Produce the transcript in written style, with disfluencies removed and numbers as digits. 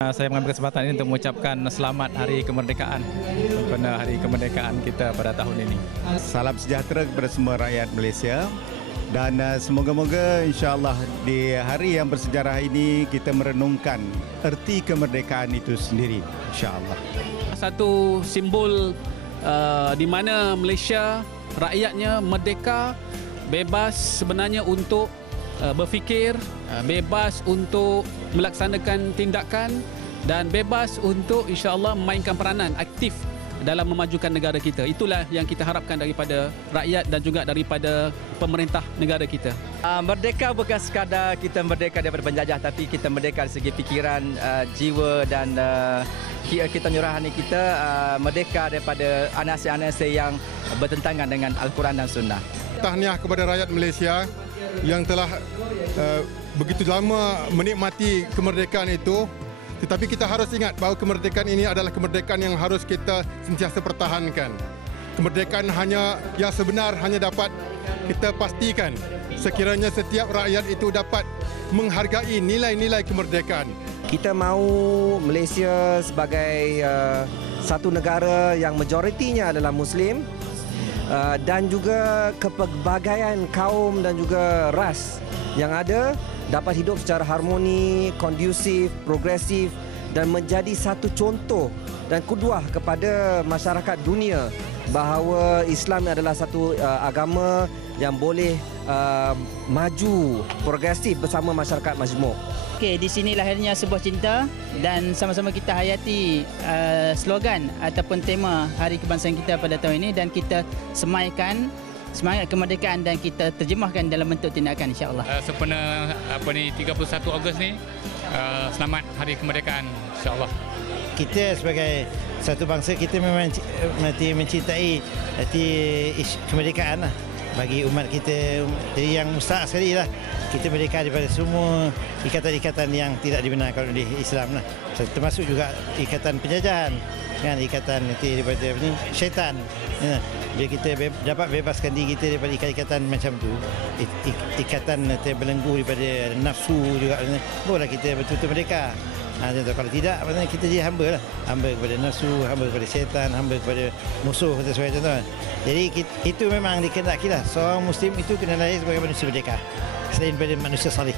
Saya mengambil kesempatan ini untuk mengucapkan selamat Hari Kemerdekaan kepada Hari Kemerdekaan kita pada tahun ini. Salam sejahtera kepada semua rakyat Malaysia dan semoga-moga insya-Allah di hari yang bersejarah ini kita merenungkan erti kemerdekaan itu sendiri insya-Allah. Satu simbol di mana Malaysia rakyatnya merdeka, bebas sebenarnya untuk berfikir, bebas untuk melaksanakan tindakan dan bebas untuk insya-Allah memainkan peranan aktif dalam memajukan negara kita. Itulah yang kita harapkan daripada rakyat dan juga daripada pemerintah negara kita. Merdeka bukan sekadar kita merdeka daripada penjajah, tapi kita merdeka dari segi fikiran, jiwa dan kita nyurahani kita merdeka daripada anasir-anasir yang bertentangan dengan Al-Quran dan Sunnah. Tahniah kepada rakyat Malaysia yang telah begitu lama menikmati kemerdekaan itu, tetapi kita harus ingat bahawa kemerdekaan ini adalah kemerdekaan yang harus kita sentiasa pertahankan. Kemerdekaan yang sebenar hanya dapat kita pastikan sekiranya setiap rakyat itu dapat menghargai nilai-nilai kemerdekaan. Kita mahu Malaysia sebagai satu negara yang majoritinya adalah Muslim, dan juga kepelbagaian kaum dan juga ras yang ada dapat hidup secara harmoni, kondusif, progresif dan menjadi satu contoh dan kuduah kepada masyarakat dunia bahawa Islam adalah satu agama yang boleh maju progresif bersama masyarakat majmuk. Okey, di sini lahirnya sebuah cinta dan sama-sama kita hayati slogan ataupun tema Hari Kebangsaan kita pada tahun ini dan kita semaikan semangat kemerdekaan dan kita terjemahkan dalam bentuk tindakan insya-Allah. Sempena 31 Ogos ni, selamat Hari Kemerdekaan insya-Allah. Kita sebagai satu bangsa, kita memang mencintai kemerdekaan lah bagi umat kita. Jadi yang mustahak sekali lah kita merdeka daripada semua ikatan-ikatan yang tidak dibenarkan oleh Islam lah. Termasuk juga ikatan penjajahan, kan, ikatan daripada syaitan. Bila kita dapat bebaskan diri kita daripada ikatan macam tu, ikatan terbelenggu daripada nafsu juga, barulah kita betul-betul merdeka. Kalau tidak, maknanya kita jadi hamba lah. Hamba kepada nafsu, hamba kepada syaitan, hamba kepada musuh, sebagai contoh. Jadi itu memang dikehendaki lah. Seorang Muslim itu kena lahir sebagai manusia merdeka, selain daripada manusia salih.